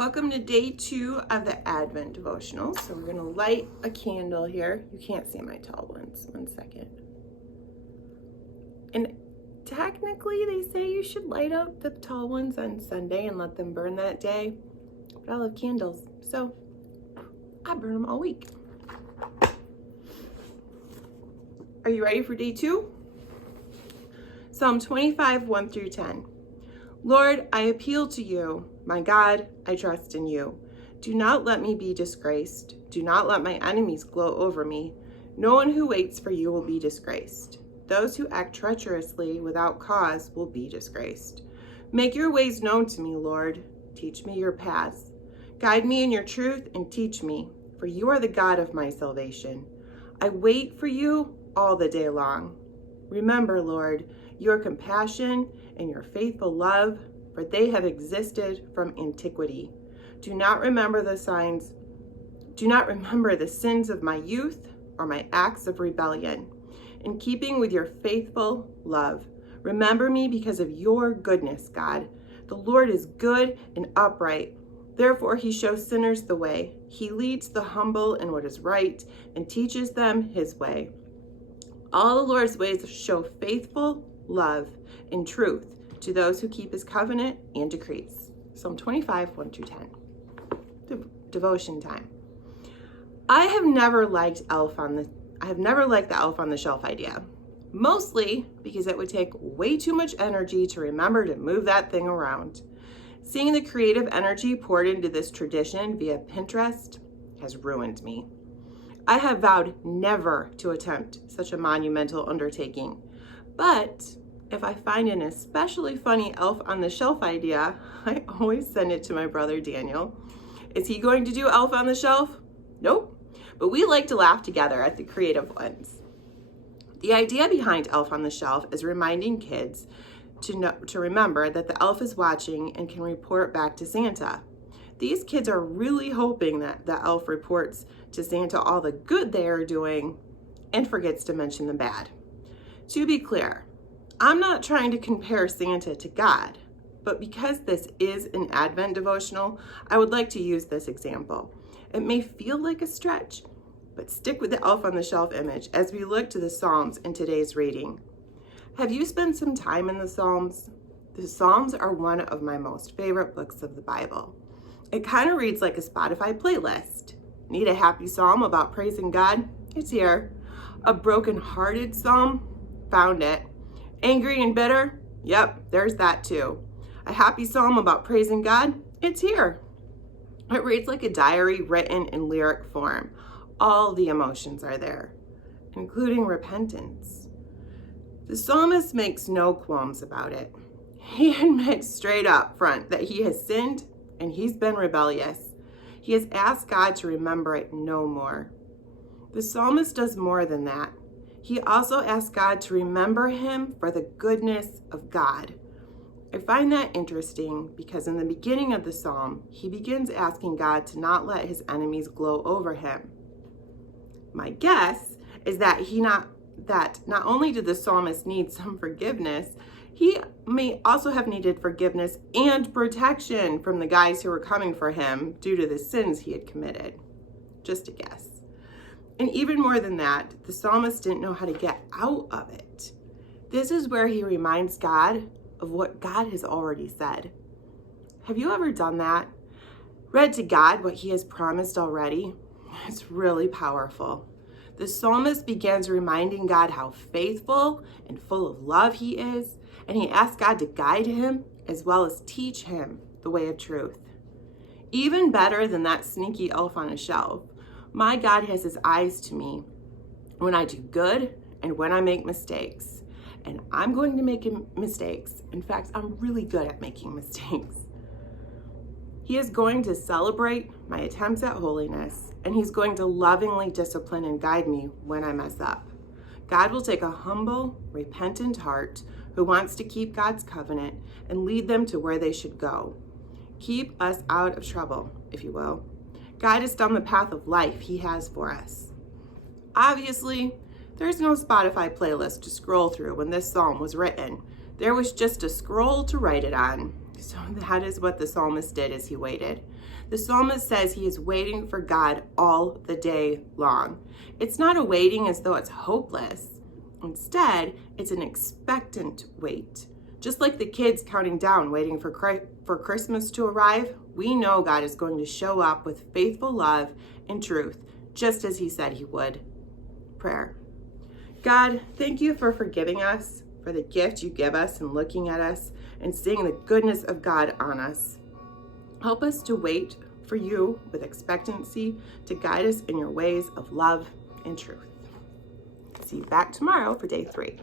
Welcome to day 2 of the Advent Devotional. So we're going to light a candle here. You can't see my tall ones. 1 second. And technically they say you should light up the tall ones on Sunday and let them burn that day. But I love candles, so I burn them all week. Are you ready for day 2? Psalm 25, 1 through 10. Lord, I appeal to you. My God, I trust in you. Do not let me be disgraced. Do not let my enemies gloat over me. No one who waits for you will be disgraced. Those who act treacherously without cause will be disgraced. Make your ways known to me, Lord. Teach me your paths. Guide me in your truth and teach me, for you are the God of my salvation. I wait for you all the day long. Remember, Lord, your compassion and your faithful love, for they have existed from antiquity. Do not remember the sins of my youth or my acts of rebellion. In keeping with your faithful love, remember me because of your goodness, God. The Lord is good and upright. Therefore, he shows sinners the way. He leads the humble in what is right and teaches them his way. All the Lord's ways show faithful love and truth to those who keep his covenant and decrees. Psalm 25, 1 through 10. Devotion time. I have never liked the elf on the shelf idea. Mostly because it would take way too much energy to remember to move that thing around. Seeing the creative energy poured into this tradition via Pinterest has ruined me. I have vowed never to attempt such a monumental undertaking. But if I find an especially funny elf on the shelf idea, I always send it to my brother Daniel. Is he going to do elf on the shelf? Nope. But we like to laugh together at the creative ones. The idea behind elf on the shelf is reminding kids to remember that the elf is watching and can report back to Santa. These kids are really hoping that the elf reports to Santa all the good they are doing and forgets to mention the bad. To be clear, I'm not trying to compare Santa to God, but because this is an Advent devotional, I would like to use this example. It may feel like a stretch, but stick with the elf on the shelf image as we look to the Psalms in today's reading. Have you spent some time in the Psalms? The Psalms are one of my most favorite books of the Bible. It kind of reads like a Spotify playlist. Need a happy psalm about praising God? It's here. A broken-hearted psalm? Found it. Angry and bitter? Yep, there's that too. A happy psalm about praising God? It's here. It reads like a diary written in lyric form. All the emotions are there, including repentance. The psalmist makes no qualms about it. He admits straight up front that he has sinned and he's been rebellious. He has asked God to remember it no more. The psalmist does more than that. He also asks God to remember him for the goodness of God. I find that interesting because in the beginning of the psalm, he begins asking God to not let his enemies gloat over him. My guess is that not only did the psalmist need some forgiveness, he may also have needed forgiveness and protection from the guys who were coming for him due to the sins he had committed. Just a guess. And even more than that, the psalmist didn't know how to get out of it. This is where he reminds God of what God has already said. Have you ever done that? Read to God what he has promised already? It's really powerful. The psalmist begins reminding God how faithful and full of love he is, and he asks God to guide him as well as teach him the way of truth. Even better than that sneaky elf on a shelf, my God has his eyes to me when I do good and when I make mistakes. And I'm going to make mistakes. In fact, I'm really good at making mistakes. He is going to celebrate my attempts at holiness, and he's going to lovingly discipline and guide me when I mess up. God will take a humble, repentant heart who wants to keep God's covenant and lead them to where they should go. Keep us out of trouble, if you will. Guide us down the path of life he has for us. Obviously, there's no Spotify playlist to scroll through when this psalm was written. There was just a scroll to write it on. So that is what the psalmist did as he waited. The psalmist says he is waiting for God all the day long. It's not a waiting as though it's hopeless. Instead, it's an expectant wait. Just like the kids counting down, waiting for Christmas to arrive, we know God is going to show up with faithful love and truth, just as he said he would. Prayer. God, thank you for forgiving us, for the gift you give us and looking at us and seeing the goodness of God on us. Help us to wait for you with expectancy to guide us in your ways of love and truth. See you back tomorrow for day 3.